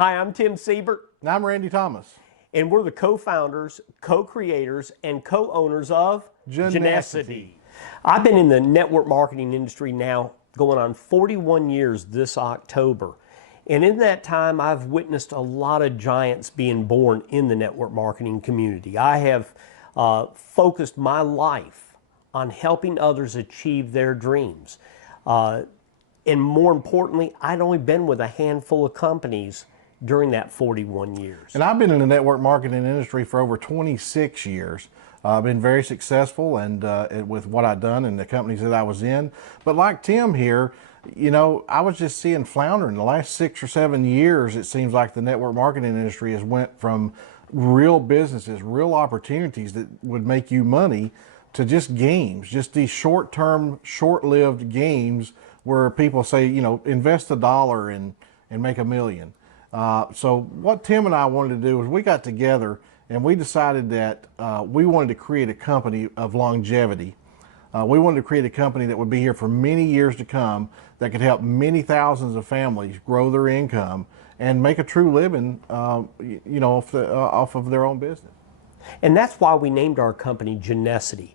Hi, I'm Tim Sebert. And I'm Randy Thomas. And we're the co-founders, co-creators, and co-owners of Genusity. I've been in the network marketing industry now going on 41 years this October. And in that time, I've witnessed a lot of giants being born in the network marketing community. I have focused my life on helping others achieve their dreams. And more importantly, I'd only been with a handful of companies during that 41 years. And I've been in the network marketing industry for over 26 years. I've been very successful and with what I've done and the companies that I was in. But like Tim here, you know, I was just seeing flounder in the last 6 or 7 years. It seems like the network marketing industry has went from real businesses, real opportunities that would make you money, to just games, just these short-term, short-lived games where people say, you know, invest $1 and make $1 million. So what Tim and I wanted to do was we got together and we decided that we wanted to create a company of longevity. We wanted to create a company that would be here for many years to come, that could help many thousands of families grow their income and make a true living, you know, off of their own business. And that's why we named our company Genusity.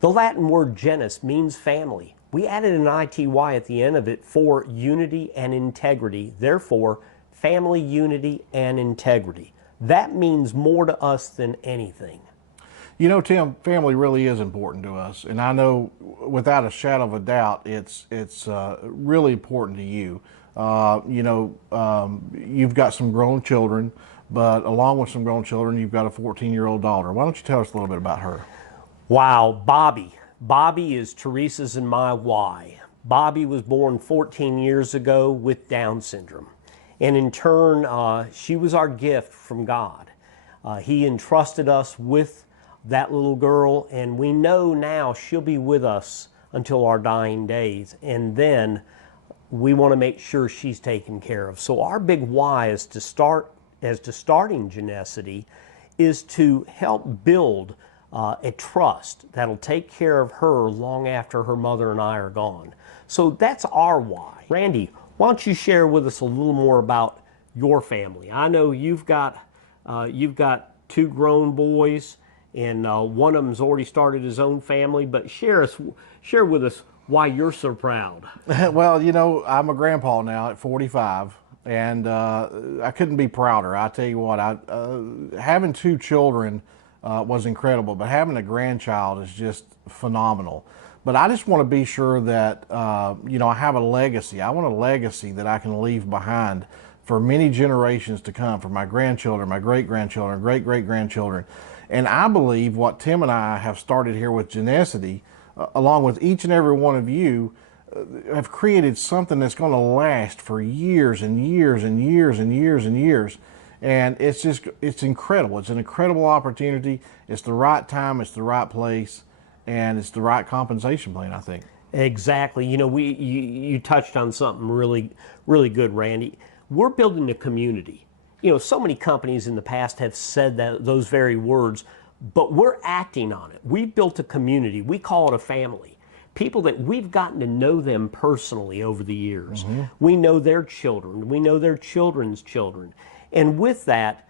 The Latin word genus means family. We added an ITY at the end of it for unity and integrity. Therefore, family, unity, and integrity. That means more to us than anything. You know, Tim, family really is important to us, and I know without a shadow of a doubt, it's really important to you. You know, you've got some grown children, but along with some grown children, you've got a 14-year-old daughter. Why don't you tell us a little bit about her? Wow, Bobby. Bobby is Teresa's and my why. Bobby was born 14 years ago with Down syndrome. And in turn, she was our gift from God. He entrusted us with that little girl, and we know now she'll be with us until our dying days. And then we want to make sure she's taken care of. So our big why is to starting Genusity is to help build a trust that'll take care of her long after her mother and I are gone. So that's our why. Randy, why don't you share with us a little more about your family? I know you've got 2 grown boys, and one of them's already started his own family. But share with us why you're so proud. Well, you know, I'm a grandpa now at 45, and I couldn't be prouder. I tell you what, having 2 children was incredible, but having a grandchild is just phenomenal. But I just want to be sure that, you know, I have a legacy. I want a legacy that I can leave behind for many generations to come, for my grandchildren, my great-grandchildren, great-great-grandchildren. And I believe what Tim and I have started here with Genusity, along with each and every one of you, have created something that's going to last for years and years and years and years and years. And it's incredible. It's an incredible opportunity. It's the right time, it's the right place, and it's the right compensation plan, I think. Exactly. You know, you touched on something really, really good, Randy. We're building a community. You know, so many companies in the past have said those very words, but we're acting on it. We've built a community. We call it a family. People that we've gotten to know them personally over the years. Mm-hmm. We know their children. We know their children's children. And with that,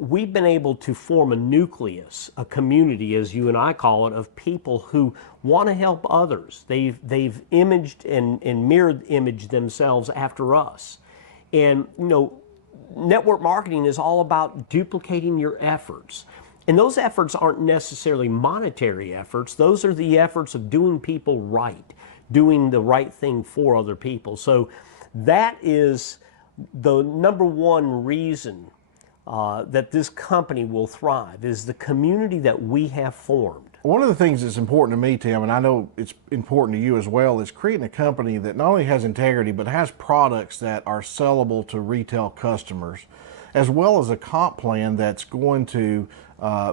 we've been able to form a nucleus, a community, as you and I call it, of people who want to help others. They've imaged and mirrored imaged themselves after us. And, you know, network marketing is all about duplicating your efforts. And those efforts aren't necessarily monetary efforts. Those are the efforts of doing people right, doing the right thing for other people. So that is the number one reason that this company will thrive, is the community that we have formed. One of the things that's important to me, Tim, and I know it's important to you as well, is creating a company that not only has integrity, but has products that are sellable to retail customers, as well as a comp plan that's going to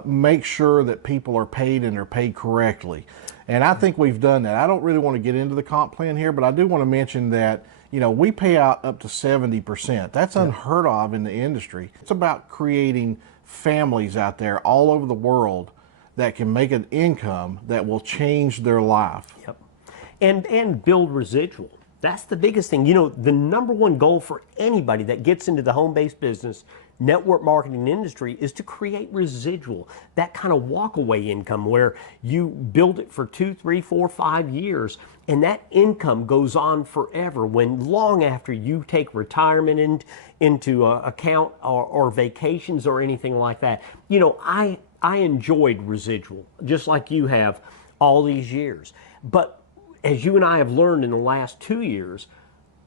make sure that people are paid and are paid correctly. And I think we've done that. I don't really want to get into the comp plan here, but I do want to mention that, you know, we pay out up to 70%. That's unheard of in the industry. It's about creating families out there all over the world that can make an income that will change their life. Yep. And build residual. That's the biggest thing. You know, the number one goal for anybody that gets into the home-based business, network marketing industry is to create residual, that kind of walk-away income where you build it for 2, 3, 4, 5 years, and that income goes on forever when long after you take retirement into account or vacations or anything like that. You know, I enjoyed residual, just like you have all these years. But as you and I have learned in the last 2 years,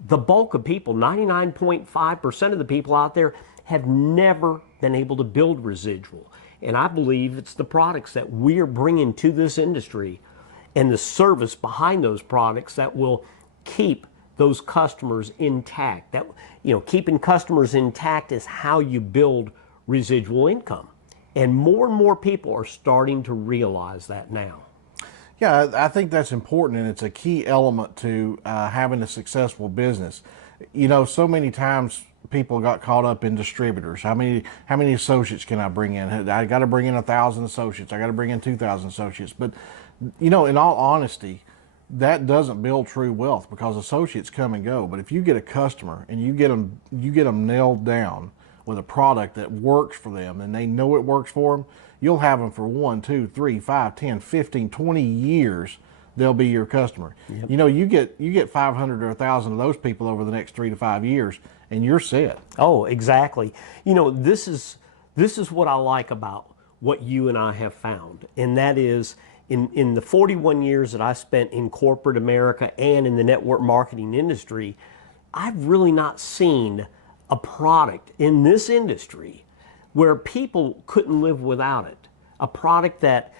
the bulk of people, 99.5% of the people out there, have never been able to build residual. And I believe it's the products that we are bringing to this industry and the service behind those products that will keep those customers intact. That, you know, keeping customers intact is how you build residual income. And more people are starting to realize that now. Yeah, I think that's important, and it's a key element to having a successful business. You know, so many times people got caught up in distributors. How many associates can I bring in? I got to bring in 1,000 associates. I got to bring in 2,000 associates. But you know, in all honesty, that doesn't build true wealth because associates come and go. But if you get a customer and you get them nailed down with a product that works for them and they know it works for them, you'll have them for 1, 2, 3, 5, 10, 15, 20 years. They'll be your customer. Yep. You know, you get 500 or 1,000 of those people over the next 3 to 5 years, and you're set. Oh, exactly. You know, this is what I like about what you and I have found, and that is in the 41 years that I spent in corporate America and in the network marketing industry, I've really not seen a product in this industry where people couldn't live without it. A product that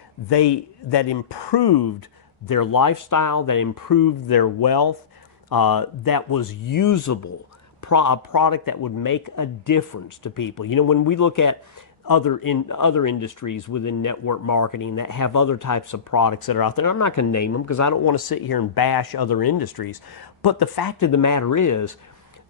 improved their lifestyle, that improved their wealth, that was usable, a product that would make a difference to people. You know, when we look at other industries within network marketing that have other types of products that are out there, I'm not going to name them because I don't want to sit here and bash other industries, but the fact of the matter is,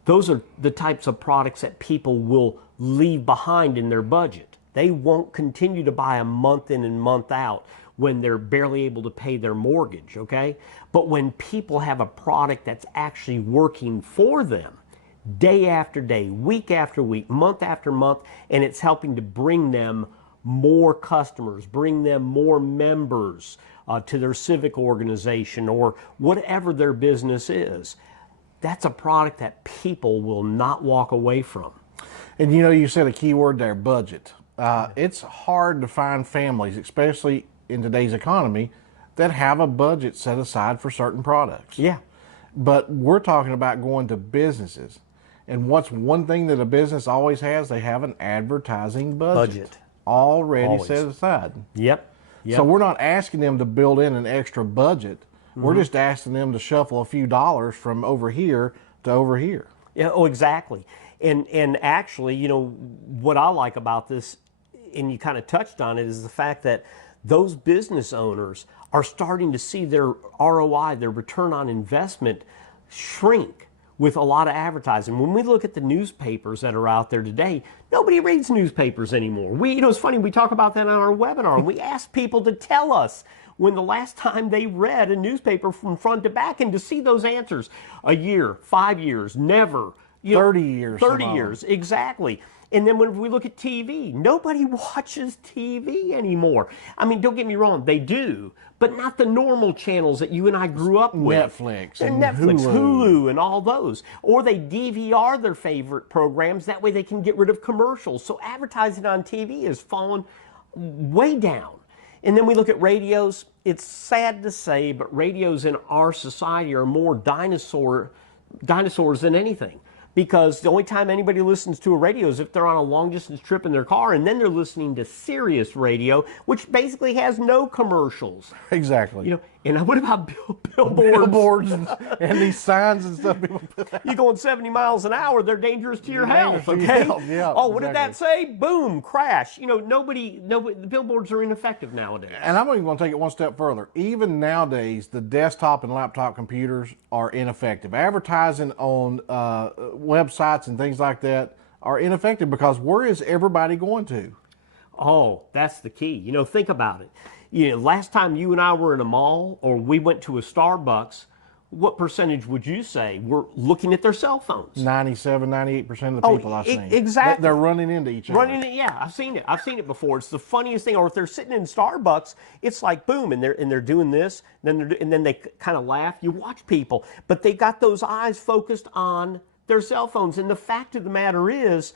those are the types of products that people will leave behind in their budget. They won't continue to buy a month in and month out when they're barely able to pay their mortgage, okay? But when people have a product that's actually working for them, day after day, week after week, month after month, and it's helping to bring them more customers, bring them more members to their civic organization or whatever their business is, that's a product that people will not walk away from. And you know, you said a key word there, budget. It's hard to find families, especially in today's economy, that have a budget set aside for certain products. Yeah. But we're talking about going to businesses. And what's one thing that a business always has? They have an advertising budget. Already set aside. Yep. So we're not asking them to build in an extra budget. We're just asking them to shuffle a few dollars from over here to over here. Yeah, oh, exactly. And actually, you know, what I like about this, and you kind of touched on it, is the fact that those business owners are starting to see their ROI, their return on investment, shrink with a lot of advertising. When we look at the newspapers that are out there today, nobody reads newspapers anymore. You know, it's funny, we talk about that on our webinar, and we ask people to tell us when the last time they read a newspaper from front to back, and to see those answers, a year, 5 years, never. 30 years. 30 years, exactly. And then when we look at TV, nobody watches TV anymore. I mean, don't get me wrong, they do, but not the normal channels that you and I grew up with. Netflix and Hulu and all those. Or they DVR their favorite programs, that way they can get rid of commercials. So advertising on TV has fallen way down. And then we look at radios. It's sad to say, but radios in our society are more dinosaurs than anything. Because the only time anybody listens to a radio is if they're on a long-distance trip in their car, and then they're listening to Sirius radio, which basically has no commercials. Exactly. You know, and what about billboards? Billboards and these signs and stuff. You're going 70 miles an hour, they're dangerous to your health, okay? Yeah, oh, what did that say? Boom, crash. You know, nobody, the billboards are ineffective nowadays. And I'm even going to take it one step further. Even nowadays, the desktop and laptop computers are ineffective. Advertising on websites and things like that are ineffective because where is everybody going to? Oh, that's the key. You know, think about it. You know, last time you and I were in a mall or we went to a Starbucks, what percentage would you say were looking at their cell phones? 97, 98% of the people I've seen. Exactly. They're running into each other. Yeah, I've seen it. I've seen it before. It's the funniest thing. Or if they're sitting in Starbucks, it's like boom, and they're doing this, and then they kind of laugh. You watch people, but they got those eyes focused on their cell phones. And the fact of the matter is,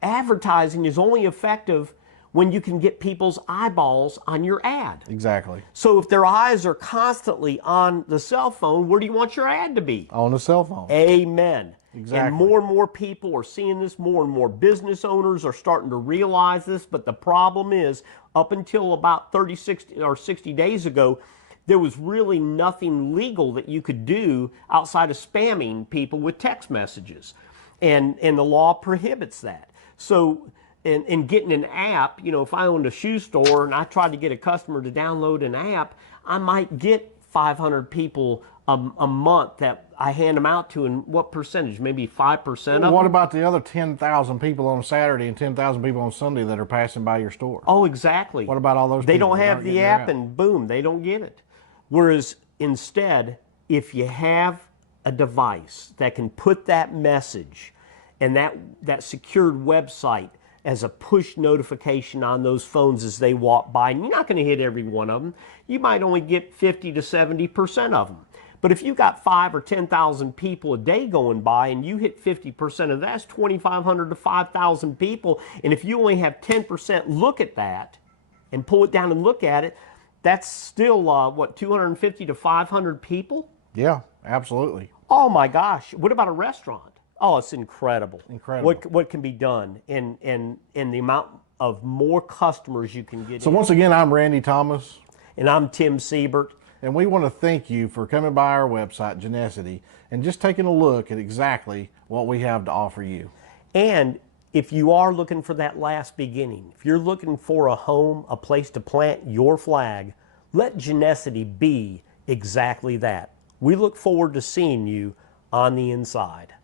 advertising is only effective when you can get people's eyeballs on your ad. Exactly. So if their eyes are constantly on the cell phone, where do you want your ad to be? On the cell phone. Amen. Exactly. And more people are seeing this. More and more business owners are starting to realize this. But the problem is, up until about 60 days ago, there was really nothing legal that you could do outside of spamming people with text messages. And the law prohibits that. So, and getting an app, you know, if I owned a shoe store and I tried to get a customer to download an app, I might get 500 people a month that I hand them out to. And what percentage? Maybe 5% of them? What about the other 10,000 people on Saturday and 10,000 people on Sunday that are passing by your store? Oh, exactly. What about all those people? They don't have the app and boom, they don't get it. Whereas instead, if you have a device that can put that message and that secured website as a push notification on those phones as they walk by, and you're not going to hit every one of them. You might only get 50 to 70% of them. But if you got 5,000 or 10,000 people a day going by and you hit 50% of that, that's 2,500 to 5,000 people. And if you only have 10% look at that and pull it down and look at it, that's still, what, 250 to 500 people? Yeah, absolutely. Oh my gosh. What about a restaurant? Oh, it's incredible. Incredible. What can be done and the amount of more customers you can get. So once again, I'm Randy Thomas. And I'm Tim Sebert. And we want to thank you for coming by our website, Genusity, and just taking a look at exactly what we have to offer you. And if you are looking for that last beginning, if you're looking for a home, a place to plant your flag, let Genusity be exactly that. We look forward to seeing you on the inside.